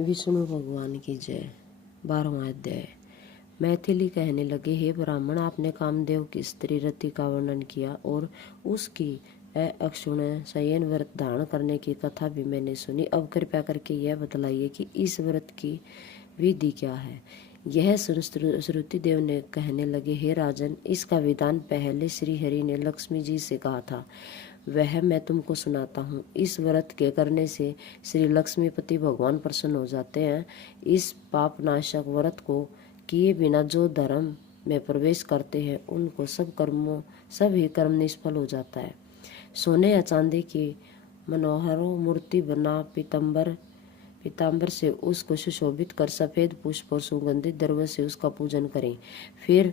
विष्णु भगवान की जय। 12वां अध्याय। मैथिली कहने लगे, हे ब्राह्मण, आपने कामदेव की स्त्री रति का वर्णन किया और उसकी अक्षुण्ण शयन व्रत धारण करने की कथा भी मैंने सुनी। अब कृपया करके यह बतलाइए कि इस व्रत की विधि क्या है। यह श्रुति देव ने कहने लगे, हे राजन, इसका विधान पहले श्री हरि ने लक्ष्मी जी से कहा था, वह मैं तुमको सुनाता हूँ। इस व्रत के करने से श्री लक्ष्मीपति भगवान प्रसन्न हो जाते हैं। इस पापनाशक व्रत को किए बिना जो धर्म में प्रवेश करते हैं उनको सभी कर्म निष्फल हो जाता है। सोने या चांदी की मनोहर मूर्ति बना पीताम्बर से उसको सुशोभित कर सफेद पुष्प और सुगंधित द्रव्य से उसका पूजन करें। फिर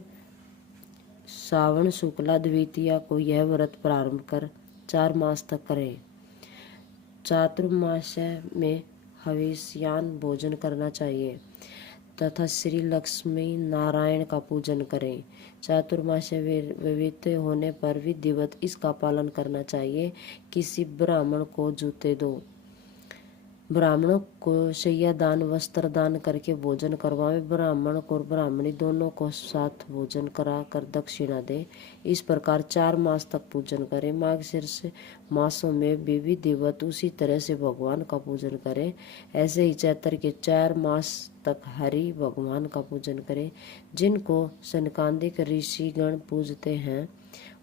श्रावण शुक्ला द्वितीया को यह व्रत प्रारंभ कर 4 मास तक करें। चातुर्मास्य में हविष्यान भोजन करना चाहिए तथा श्री लक्ष्मी नारायण का पूजन करें। चातुर्मास्य विविध होने पर विधिवत इसका पालन करना चाहिए। किसी ब्राह्मण को जूते दो, ब्राह्मणों को शैया दान, वस्त्र दान करके भोजन करवावे। ब्राह्मण को और ब्राह्मणी दोनों को साथ भोजन करा कर दक्षिणा दे। इस प्रकार 4 मास तक पूजन करें। मार्गशीर्ष मासों में भी विधिवत उसी तरह से भगवान का पूजन करें। ऐसे ही चैत्र के 4 मास तक हरि भगवान का पूजन करें। जिनको सनकादिक ऋषिगण पूजते हैं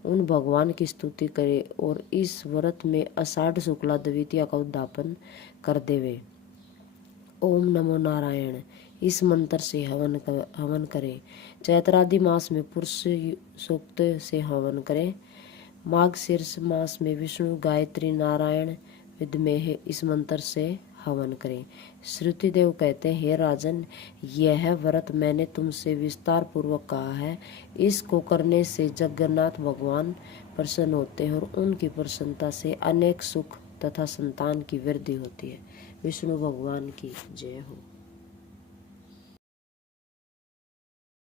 उन भगवान की स्तुति करे और इस व्रत में आषाढ़ शुक्ला द्वितीया का उद्यापन कर देवे। ओम नमो नारायण इस मंत्र से हवन करें। चैत्रादि मास में पुरुष सूक्त से हवन करें। माघशीर्ष मास में विष्णु गायत्री नारायण विद्महे इस मंत्र से हवन करें। श्रुतिदेव कहते हैं, हे राजन, यह व्रत मैंने तुमसे विस्तार पूर्वक कहा है। इसको करने से जगन्नाथ भगवान प्रसन्न होते हैं और उनकी प्रसन्नता से अनेक सुख तथा संतान की वृद्धि होती है। विष्णु भगवान की जय हो।